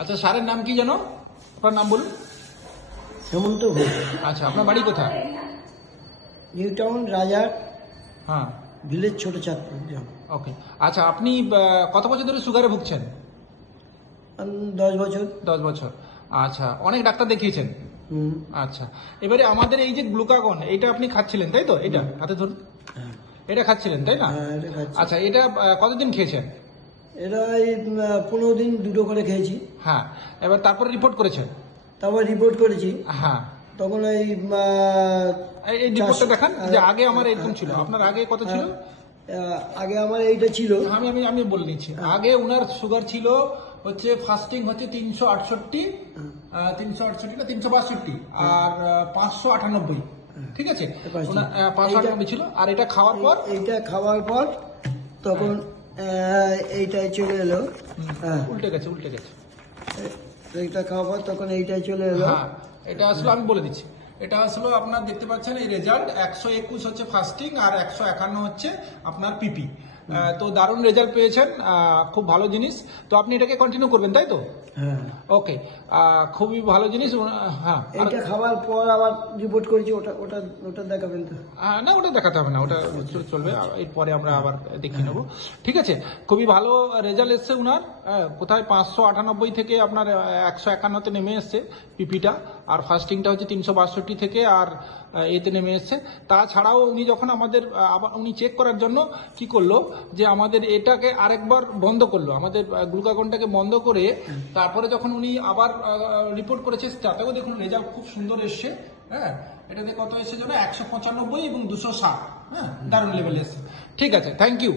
আচ্ছা, স্যারের নাম কি জানো? আপনার নাম বলুন। হেমন্ত ঘোষ, আচ্ছা, আপনার বাড়ি কোথায়? নিউ টাউন রাজার হ্যাঁ, ভিলেজ, ছোট চাঁদপুর গ্রাম। ওকে। আচ্ছা, আপনি কত বছর ধরে সুগারে ভুগছেন? 10 বছর। 10 বছর। আচ্ছা, অনেক ডাক্তার দেখিয়েছেন? হুম। আচ্ছা, এবারে আমাদের এই যে গ্লুকাগন, এটা আপনি খাচ্ছিলেন তাই তো? এটা হাতে ধরুন, হ্যাঁ, এটা খাচ্ছিলেন তাই না? হ্যাঁ, এটা খাচ্ছি। আচ্ছা, এটা কতদিন খেয়েছেন? এটা এই 15 দিন 2টো করে খেয়েছি। হ্যাঁ, এবার তারপরে রিপোর্ট করেছেন? তারপর রিপোর্ট করেছি, হ্যাঁ, তখন এই এই রিপোর্টটা 400 দেখান যে আগে আমার এরকম ছিল। আপনার আগে কত ছিল? আগে আমার এইটা ছিল। আমি আমি আমি বলে দিচ্ছি। আগে ওনার সুগার ছিল হচ্ছে ফাস্টিং হচ্ছে 368, 368 না 362, আর 598। ঠিক আছে, 598 ছিল। আর এটা খাওয়ার পর, এইটা খাওয়ার পর তখন এইটাই চলে এলো। হ্যাঁ, উল্টে গেছে, উল্টে গেছে। এইটা খাওয়ার পর তখন এইটাই চলে এলো। হ্যাঁ, এটা আসলে আমি বলে দিচ্ছি। এটা আসলে আপনার দেখতে পাচ্ছেন এই রেজাল্ট, 121 হচ্ছে ফাস্টিং আর 151 হচ্ছে আপনার পিপি। তো দারুণ রেজাল্ট পেয়েছেন, খুব ভালো জিনিস। তো আপনি এটাকে কন্টিনিউ করবেন তাই তো? হ্যাঁ, ওকে, খুবই ভালো জিনিস। হ্যাঁ, এইটা খাওয়ার পর আবার রিপোর্ট করেছি, ওটা ওটা ওটা দেখাবেন তো? না, ওটা দেখাতে হবে না, ওটা চলবে, এরপরে আমরা আবার দেখিয়ে নেবো। ঠিক আছে, খুবই ভালো রেজাল্ট এসছে উনার। কোথায় 598 থেকে আপনার 151-তে নেমে এসছে পিপিটা, আর ফাস্টিংটা হচ্ছে 362 থেকে আর এতে নেমে এসছে। তাছাড়াও উনি যখন আমাদের আবার উনি চেক করার জন্য কি করলো, যে আমাদের এটাকে আরেকবার বন্ধ করলো, আমাদের গ্লুকাগনটাকে বন্ধ করে তারপরে যখন উনি আবার রিপোর্ট করেছে, তাতেও দেখুন রেজাল্ট খুব সুন্দর এসছে। হ্যাঁ, এটাতে কত এসে যেন 195 এবং 260। হ্যাঁ, দারুণ লেভেল এসছে। ঠিক আছে, থ্যাংক ইউ।